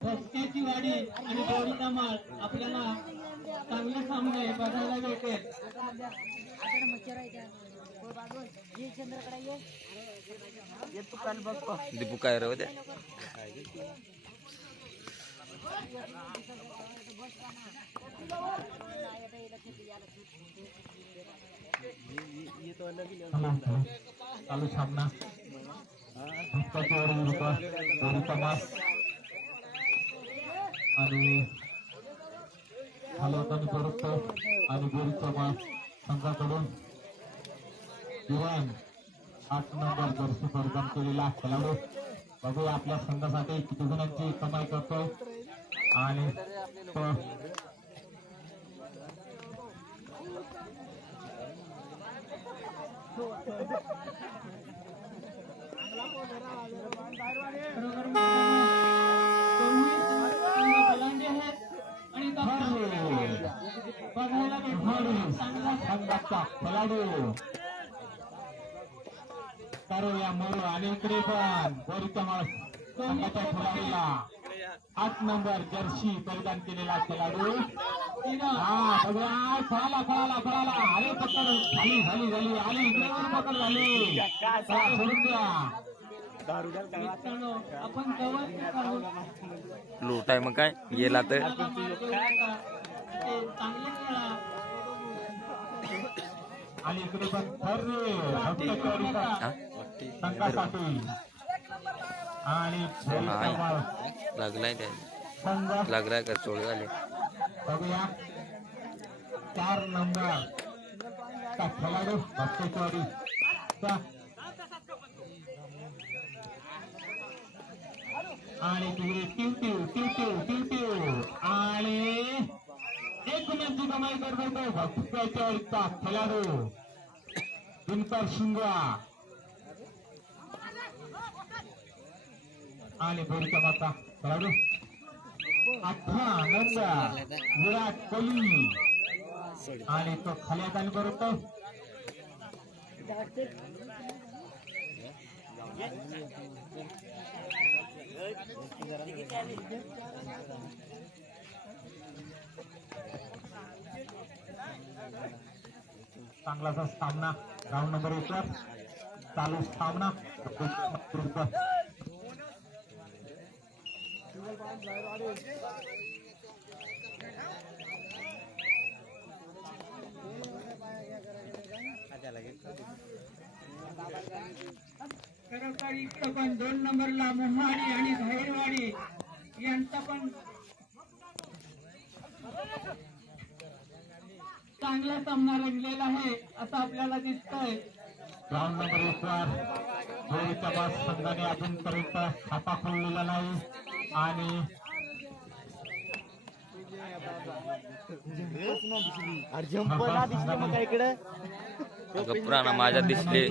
रस्त्याची वाडी आणि दोरीचा माळ आपल्याला चांगले सामने बघायला मिळते. दीपू काय रे त्या चालू सामना आणि हलवताना परत आणि गोरीचा माळ संघाकडून दिवाण 8 नंबर जर्सी परिधान केलेला खेळाडू बघूया आपल्या संघासाठी किती गुणांची कमाई करतो आणि खेळाडू करूया मरू आणि इकडे पण गोरीच्या माळ संघाच्या खेळाडूला 8 नंबर जर्सी परिधान केलेला खेळाडू हा बघा फळाला अरे पकड झाली आली इकडे पकड झाली सोडून द्या आपण लूट आहे मग काय गेला तर चांगले खेळा आणि इकडे पण संघासाठी आणि लागलाय त्या लागलाय का चोळ झाले बघूया 4 नंबर का खेळाडू भक्तेश्वरी आणि तिकडे टिव आणि 1 गुणांची कमाई करतो भक्तेश्वरीचा खेळाडू दिनकर शिंगवा आणि बोरीचा माता खेळाडू 18 नंबर विराट कोहली आणि तो खाली आणि बरोबर चांगलाचा सामना राऊंड नंबर 1 वर चालू सामना इकडं पण 2 नंबरला मोहाडी आणि धाईरवाडी यांचा पण चांगला सामना रंगलेला आहे असं आपल्याला दिसतंय. राऊंड नंबर 1 वर गोरीच्या संघाने अजूनपर्यंत खाता खोललेला नाही आणि गप्राना माझ्या दिसले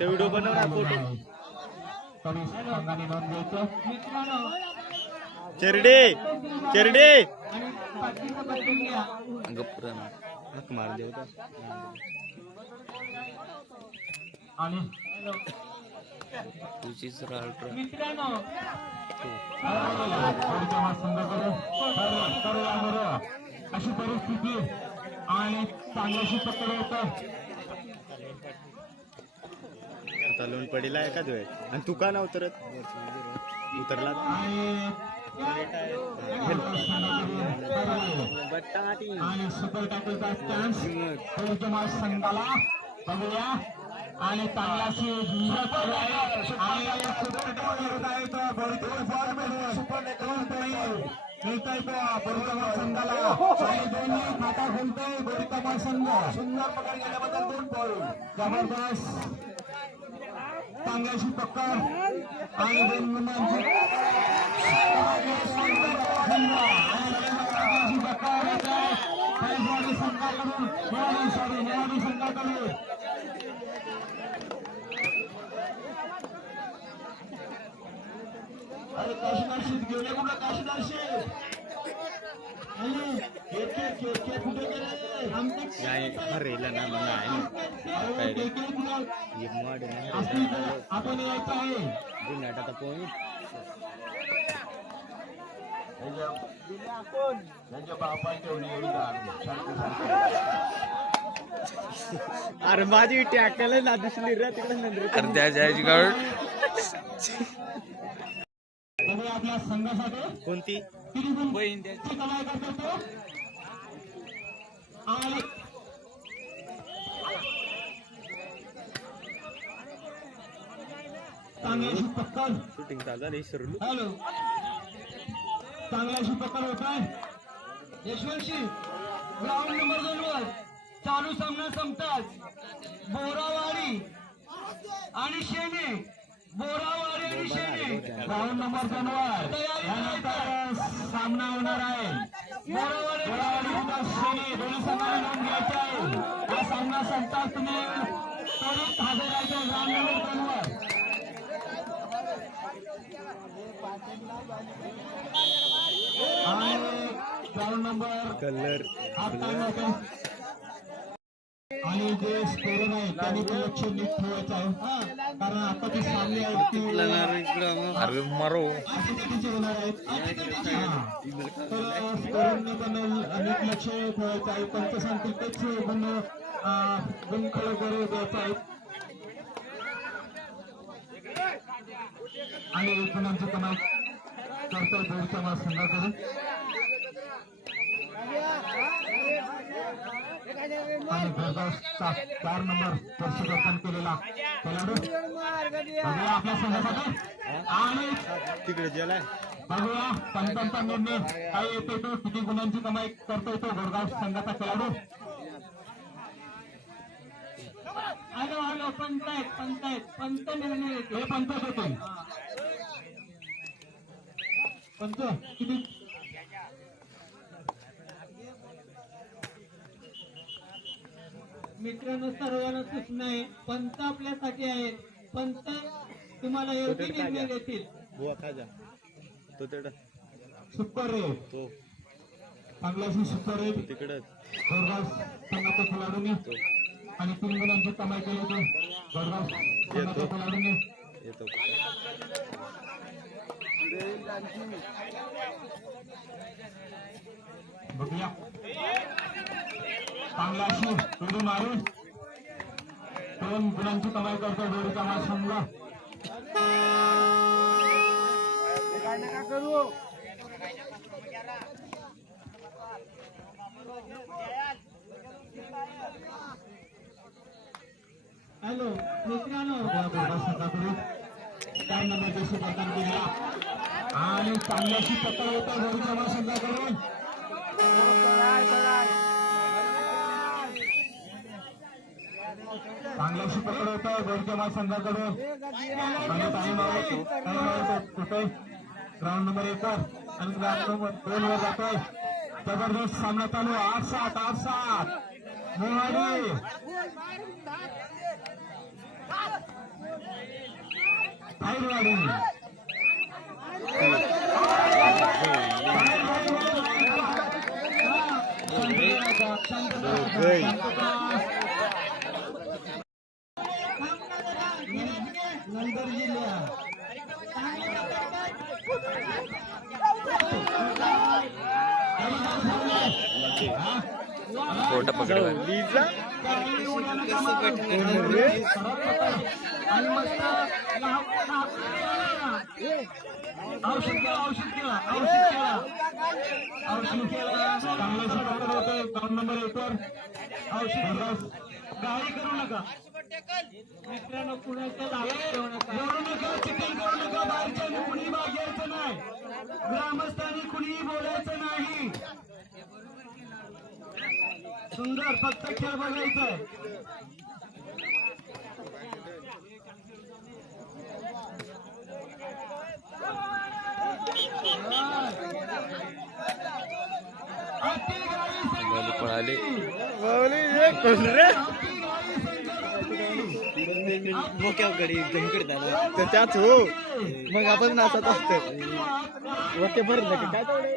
व्हिडिओ बनवणार फोटो संघाने नोंद घ्यायचं चेरडे गप्राना मार देऊ आणि तुझीच राल्ट्रा मित्रांनो अशी परिस्थिती आणि चांगल्याशी पकड होत आता लोन पडीला आहे का जो आणि तू का ना उतरत उतरला आणि सुपर टॅकलचा चान्स संघाला बघूया आणि चांगलाशी संघाला आणि दोन्ही खाता खोलतोय गोरीकामा संघ सुंदर पकड गेल्याबद्दल 2 पॉईंट जबरदस्त चांगल्याशी पकड आणि 2 गुणांची संघाकडून अरे काशीनाशी गेले कुठं काशीनाशी कुठे रेला ना म्हणा आहे आपण यायचं आहे जुन्यात आता पोहून त्यांच्या बापाने ठेवली एवढी गाड. अरे माझी टॅकल ना दिसली रे तिकडे नंतर अरे त्या जायची गाड बघूया आपल्या संघासाठी कोणती किती गुण ची कमाई करतो तो. आणि चांगल्याशी पक्कड. शूटिंग चालू झाली सरलू हॅलो, चांगल्याशी पकड होत आहे यशवंतशी. ग्राउंड नंबर 2 वर चालू सामना संपताच बोरावाडी आणि शेने, बोरावाडी आणि शेने ग्राउंड नंबर 2 वर यानंतर सामना होणार आहे. बोरावाडी विरुद्ध शेने दोन्ही संघांना नोंद घ्यायची आहे. हा सामना संपताच तुम्ही त्वरित हजर राहायचे ग्राउंड नंबर 2 वर. आणि ग्राउंड नंबर कलर आणि जे स्कोर आहे त्यांनी पण लक्ष नीट ठेवायचं आहे, कारण आता ती सामने आहेत ती अरे मारो आर्टिस्टिकचे होणार आहेत. तर स्कोरिंगने पण नीट लक्ष ठेवायचं आहे. पंच सांगतील तेच गुण खळखळ द्यायचं आहे. आणि एक गुणांची कमाई करतो दोरच्या संघाकडून. आणि भरधावचा 4 नंबर स्पर्शकर्तन केलेला खेळाडू बघूया आपल्या संघासाठी. आणि तिकडे गेलाय बघूया पंचांचा निर्णय काय येतो तो, किती गुणांची कमाई करतोय तो भरधाव संघाचा खेळाडू. हॅलो हॅलो, पंत निर्णय येतो. हे पंच होते. पंच किती मित्रांनो, सर्वांना सूचना आहे, पंत आपल्यासाठी आहेत. पंत तुम्हाला योग्य निर्णय देतील. बुवा खा जा तो तेवढा सुपर रे, तो चांगल्याशी सुपर रे तिकडच भरधाव संघाच्या खेळाडूने. आणि 3 गुणांची कमाई केली होती भरधाव संघाच्या खेळाडूने. येतो बघूया चांगल्याशी उडी मारून 2 गुणांची कमाई करतो जोडीचा मास संघ. हॅलो मित्रांनो, भरधाव संघाकडून 4 नंबरची सुपर्तन केला. आणि चांगल्याशी पकड होता जोडीचा मास संघाकडून. चांगल्याशी पकड होता जोडीच्या मास संघाकडून. होतोय ग्राउंड नंबर 1 वर आणि ग्राउंड नंबर 2 वर जातोय. जबरदस्त सामना चालू. 8-7 मोहाडी थाईरवाडी. नंतर जिल्हा फोटा पकडला लीजा औषध केला चांगल्याशी पकड होतोय ग्राउंड नंबर 1 वर. औषध गाडी करू नका मित्रांनो, कुणाच्या दाबात ठेवू नका. करू नका, चिकन करू नका. बाहेरच्या कुणी मागायचं नाही, ग्रामस्थांनी कुणीही बोलायचं नाही. सुंदर फक्त खेळ बघायचाय. बॉल पळाली कोण रे हत्ती गाडी मोक्याकडे तर त्याच हो मग आपण नाचत असतो ओके बरं नका काय तेवढे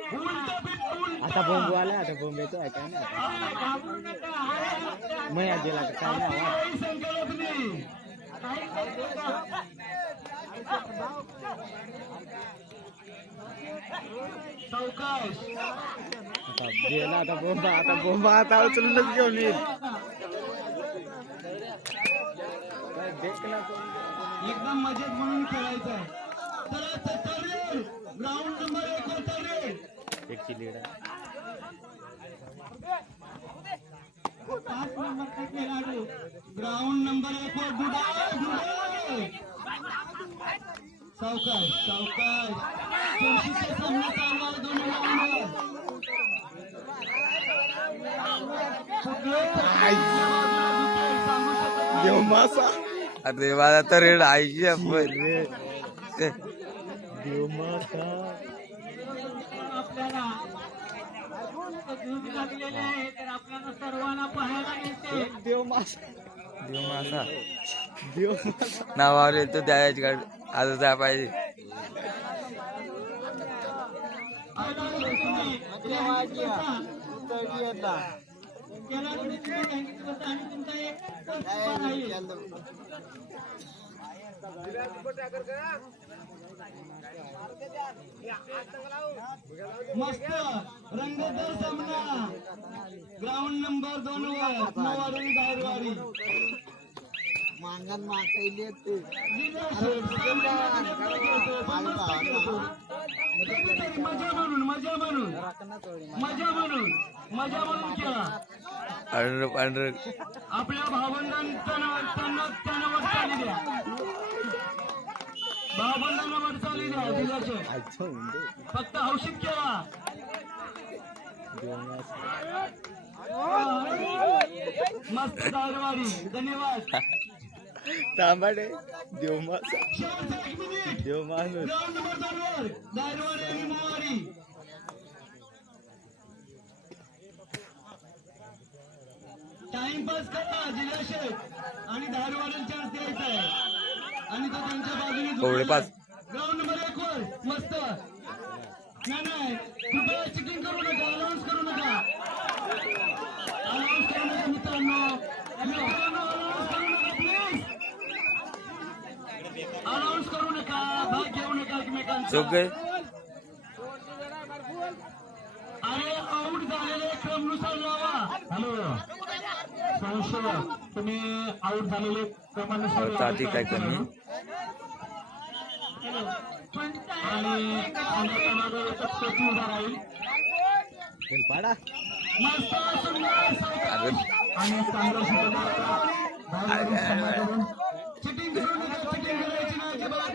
आता बोंबू आला. आता बोंबेचं आहे काय ना मग आजीला काय नाही चौकाश आता गेला आता बोंबा आता उचलूनच घेऊन येईल काय देखना एकदम मजेत म्हणून खेळायचं आहे. चला तर ग्राउंड नंबर 1 वर चालू एकची लीड आहे 5 नंबरचा खेळाडू ग्राउंड नंबर 1 वर दुधाळे सावकाश चुरशीचा सामना चालू आहे दोन्ही ग्राउंडवर. सांगू शकत नाही. देव मासा अरे मला तर रेड आईची आपण देव मासा आपल्याला दूध लागलेले आहे तर आपल्याला सर्वांना पाहायला मिळते. देव मासा देव मासा नावावर येतो त्याची गाडी आता जा पाहिजे खेळाडूने तुम्ही सांगितलं होतं आणि तुमचा एक राहील. मस्त रंगतदार सामना ग्राउंड नंबर 2 वर नवारी दारवारी मांगन माकैले ते मजा म्हणून खेळा. पांढर आपल्या भावंडांना वर चाली द्या. भावंडांना वर चाली द्या. दिलाचे फक्त हौशीत खेळा. मस्त दारवारी. धन्यवाद. तांबाडे देव मासा शेवटचा 1 मिनिट. देव माणूस ग्राउंड नंबर 2 वर दारवारी आणि मोवारी. टाइमपास करा जिल्हा शेख आणि दारवारीला चान्स द्यायचा आहे आणि तो त्यांच्या बाजूने कोवळे पास. ग्राउंड नंबर 1 वर मस्त. नाही कृपया चिटिंग करू नका. अनाऊन्स करू नका मित्रांनो. अनाऊन्स करू नका प्लीज. अनाऊन्स करू नका. भाग घेऊ नका एकमेकांचा. चूक गए अरे आऊट झालेले क्रमनुसार लावा. हॅलो संशय तुम्ही आउट झालेले क्रमानुसार आता आधी काय कमी आणि कोची उभा राहील पाडा मस्त सुंदर सावकाश. अरे आणि चांगलं चिटिंग करू नका. चिटिंग करायची नाही अजिबात.